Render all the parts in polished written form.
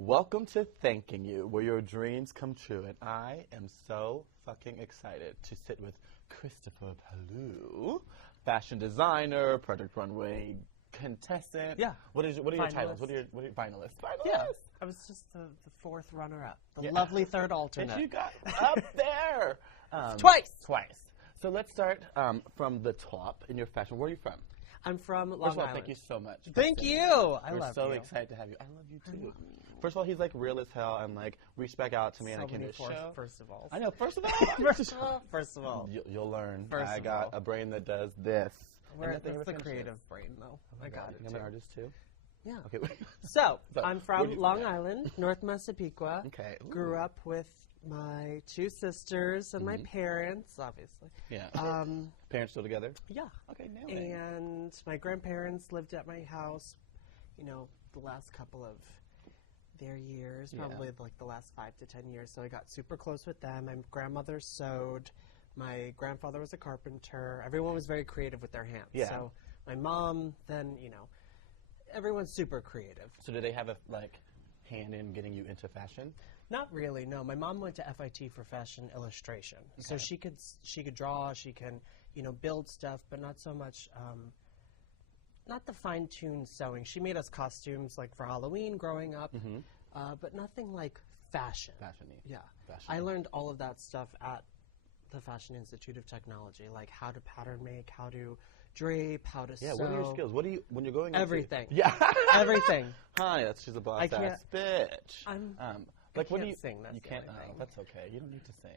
Welcome to Thanking You, where your dreams come true. And I am so fucking excited to sit with Christopher Palu, fashion designer, Project Runway contestant. Yeah. What are your titles? What are your finalists? Finalists? Yeah. I was just the fourth runner-up. The lovely third alternate. And you got up there. Twice. So let's start from the top in your fashion. Where are you from? I'm from Long First of all, Island. thank you so much. Thank you. We're so excited to have you. I love you too. First of all, he's like real as hell and like reached back out to me and I came to the show. First of all. I know. First of all. First of all. You'll learn. First I of got all. a brain that does this. That's the creative brain, though. I got it. I'm an artist too. Yeah. Okay. So I'm from Long Island, North Massapequa. Okay. Ooh. Grew up with my two sisters and my parents, obviously. Yeah. Parents still together? Yeah. Okay, nailed it. And my grandparents lived at my house, you know, the last couple of their years, probably like the last 5 to 10 years. So I got super close with them. My grandmother sewed. My grandfather was a carpenter. Everyone was very creative with their hands. Yeah. So my mom, then, you know, everyone's super creative. So do they have a hand in getting you into fashion? Not really, no. My mom went to FIT for fashion illustration. Okay. So she could draw, she can, you know, build stuff, but not so much, not the fine-tuned sewing. She made us costumes like for Halloween growing up, but nothing like fashion. Fashion-y. Yeah. Fashion. I learned all of that stuff at the Fashion Institute of Technology, like how to pattern make, how to drape, how to sew. Yeah, what are your skills? What do you, when you're going Everything. Yeah. Everything. Hi, she's a boss ass bitch. Like, what do you sing? That's you can't. That's okay. You don't need to sing.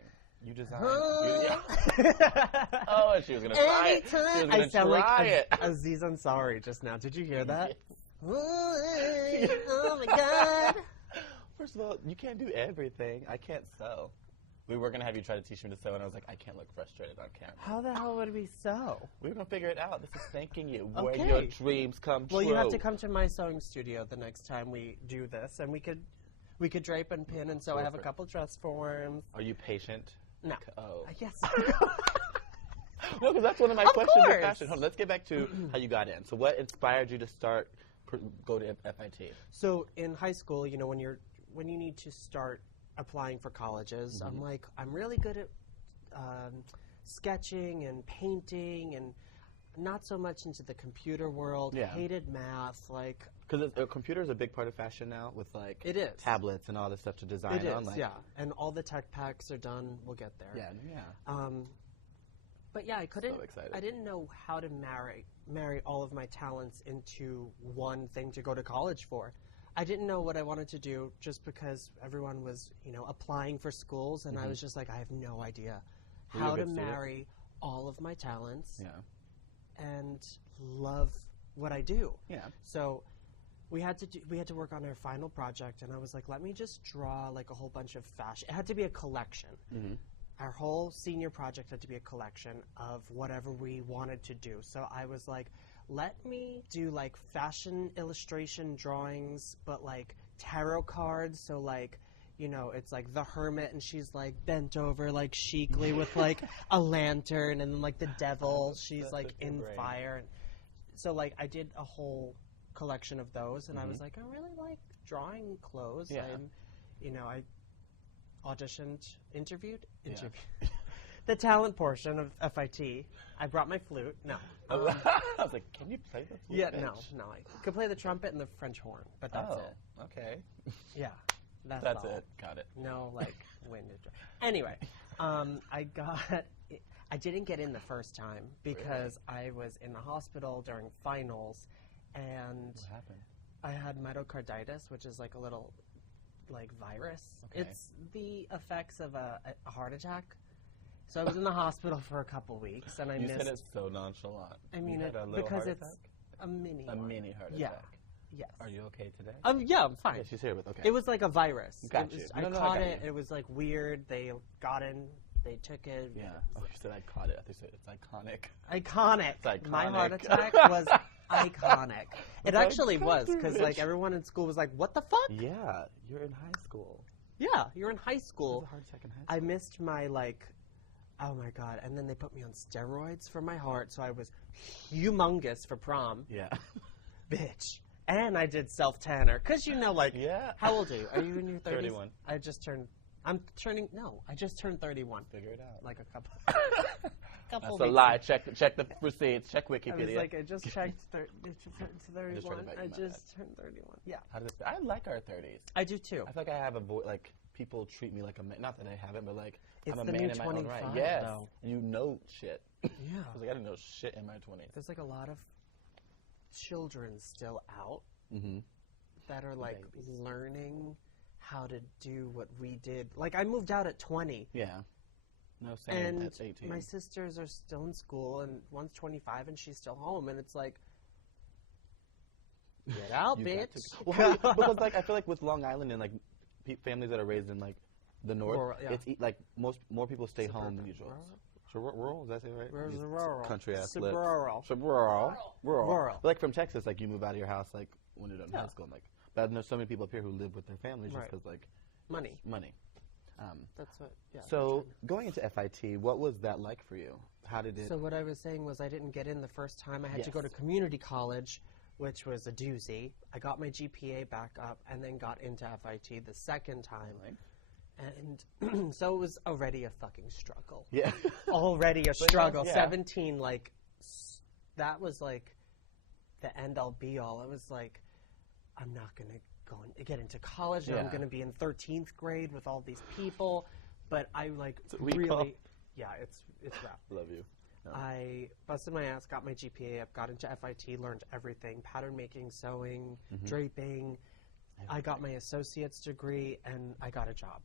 You design. Yeah. Oh, she was gonna try it. She was gonna I sound try like it. Aziz Ansari just now. Did you hear that? Yes. Oh my God. First of all, you can't do everything. I can't sew. We were gonna have you try to teach me to sew, and I was like, I can't look frustrated on camera. How the hell would we sew? We were gonna figure it out. This is Thanking You, Okay. where your dreams come true. Well, you have to come to my sewing studio the next time we do this, and we could drape and pin and sew. I have a couple dress forms. Are you patient? No. Oh. Yes. No, because that's one of my questions course. in fashion. Hold on, let's get back to how you got in. So what inspired you to go to FIT? So in high school, you know, when you need to start applying for colleges, I'm like, I'm really good at sketching and painting and not so much into the computer world. Yeah. Hated math, like. Because a computer is a big part of fashion now, with like It is. tablets and all this stuff to design It on. is, Like, yeah. And all the tech packs are done. We'll get there. Yeah. But yeah, I couldn't. So excited. I didn't know how to marry all of my talents into one thing to go to college for. I didn't know what I wanted to do just because everyone was, you know, applying for schools, and I was just like, I have no idea how to marry all of my talents and love what I do. Yeah. So we had to work on our final project, and I was like, let me just draw like a whole bunch of fashion. It had to be a collection. Our whole senior project had to be a collection of whatever we wanted to do. So I was like, let me do like fashion illustration drawings, but like tarot cards. So like, you know, it's like the hermit and she's like bent over like chicly with like a lantern, and then like the devil, she's like in fire. And so like I did a whole collection of those, and I was like, I really like drawing clothes. Yeah. I auditioned, interviewed. The talent portion of FIT. I brought my flute. No. I was like, can you play the flute? Yeah, bitch? no. I could play the trumpet and the French horn, but that's it. Okay. Yeah. That's all. it. Got it. No, like, wind. Anyway, I didn't get in the first time because I was in the hospital during finals, and What happened? I had myocarditis, which is like a little, like, virus. Okay. It's the effects of a heart attack. So I was in the hospital for a couple weeks, and I missed. You said it so nonchalant. I mean, you had a little because heart it's attack? a mini. A mini heart Yeah. attack. Yes. Are you okay today? Yeah, I'm fine. Yeah, she's here with. Okay. It was like a virus. Got It was, you. I No, I caught got it. you. It was like weird. They got in. They took it. Yeah. Oh, you said I caught it. I think it's iconic. Iconic. It's iconic. My heart attack was iconic. It actually was, because like everyone in school was like, "What the fuck?" Yeah, you're in high school. Yeah, you're in high school. It was a heart attack in high school. I missed my like, oh my god! And then they put me on steroids for my heart, so I was humongous for prom. Yeah. Bitch. And I did self-tanner. Because, you know, like, Yeah. how old are you? Are you in your 30s? 31. I just turned 31. Figure it out. Like a couple. That's a weeks lie. ago. Check the receipts. Check I Wikipedia. was like, I just checked 31. back I in my just turned 31. Yeah. How does I like our 30s. I do too. I feel like I have a voice, like, people treat me like a man. Not that I haven't, but, like, It's I'm the a new man in my own right. 25, Yes. though. You know shit. Yeah. I was like, I didn't know shit in my 20s. There's like a lot of children still out Mm-hmm. that are like Babies. learning how to do what we did. Like I moved out at 20. Yeah. No, same. And That's 18. my sisters are still in school, and one's 25, and she's still home, and it's like, get out, You got bitch. to- Well, because, like, I feel like with Long Island and, like, families that are raised in, like, the north, Rural, yeah. it's, like, more people stay home than Suburban. usual. Rural? Rural, is that it right? Where's These the rural? Country-ass lips. Suburral. Rural. Rural. Like, from Texas, like, you move out of your house, like, when you're done Yeah. high school, and, like, but there's so many people up here who live with their families just Right. because, like, Money. money. That's what, yeah. So, going into FIT, what was that like for you? How did it... So what I was saying was I didn't get in the first time. I had to go to Yes. community college, which was a doozy. I got my GPA back up and then got into FIT the second time. Right. And so it was already a fucking struggle. Yeah. Already a struggle. yeah. 17, like, that was like the end-all be-all. It was like, I'm not going to go and get into college. And I'm Yeah. going to be in 13th grade with all these people. But I, like, It's a week really... off. Yeah, it's rap. Love you. No. I busted my ass, got my GPA up, got into FIT, learned everything, pattern making, sewing, draping. I got my associate's degree, and I got a job.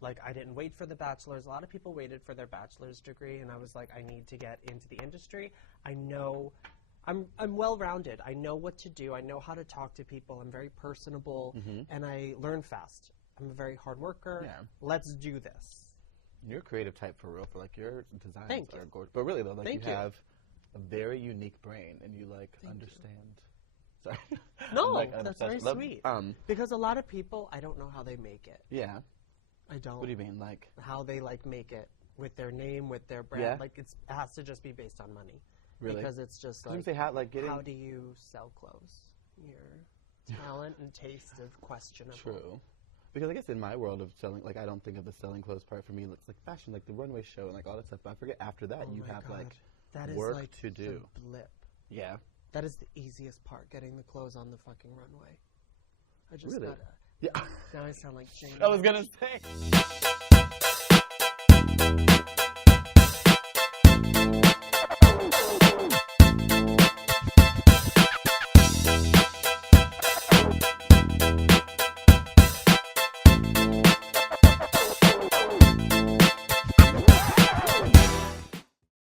Like, I didn't wait for the bachelor's. A lot of people waited for their bachelor's degree, and I was like, I need to get into the industry. I know I'm well-rounded. I know what to do. I know how to talk to people. I'm very personable, and I learn fast. I'm a very hard worker. Yeah. Let's do this. You're a creative type for real. For like your designs Thank are you. gorgeous. But really though, like Thank you you. have a very unique brain, and you like understand. Sorry. No, Like, that's obsessed. very sweet. Um, Because a lot of people, I don't know how they make it. yeah. I don't. What do you mean, like? How they like make it with their name, with their brand. Yeah. Like it has to just be based on money. Really? Because it's just I was like, gonna say how like getting how do you sell clothes? Your talent and taste is questionable. true. Because I guess in my world of selling, like I don't think of the selling clothes part for me. It's like fashion, like the runway show and like all that stuff. But I forget after that Oh you my have God. like that is work like to do. The blip. Yeah. That is the easiest part, getting the clothes on the fucking runway. I just Really? gotta. Yeah. Now I sound like Jane. I was gonna say.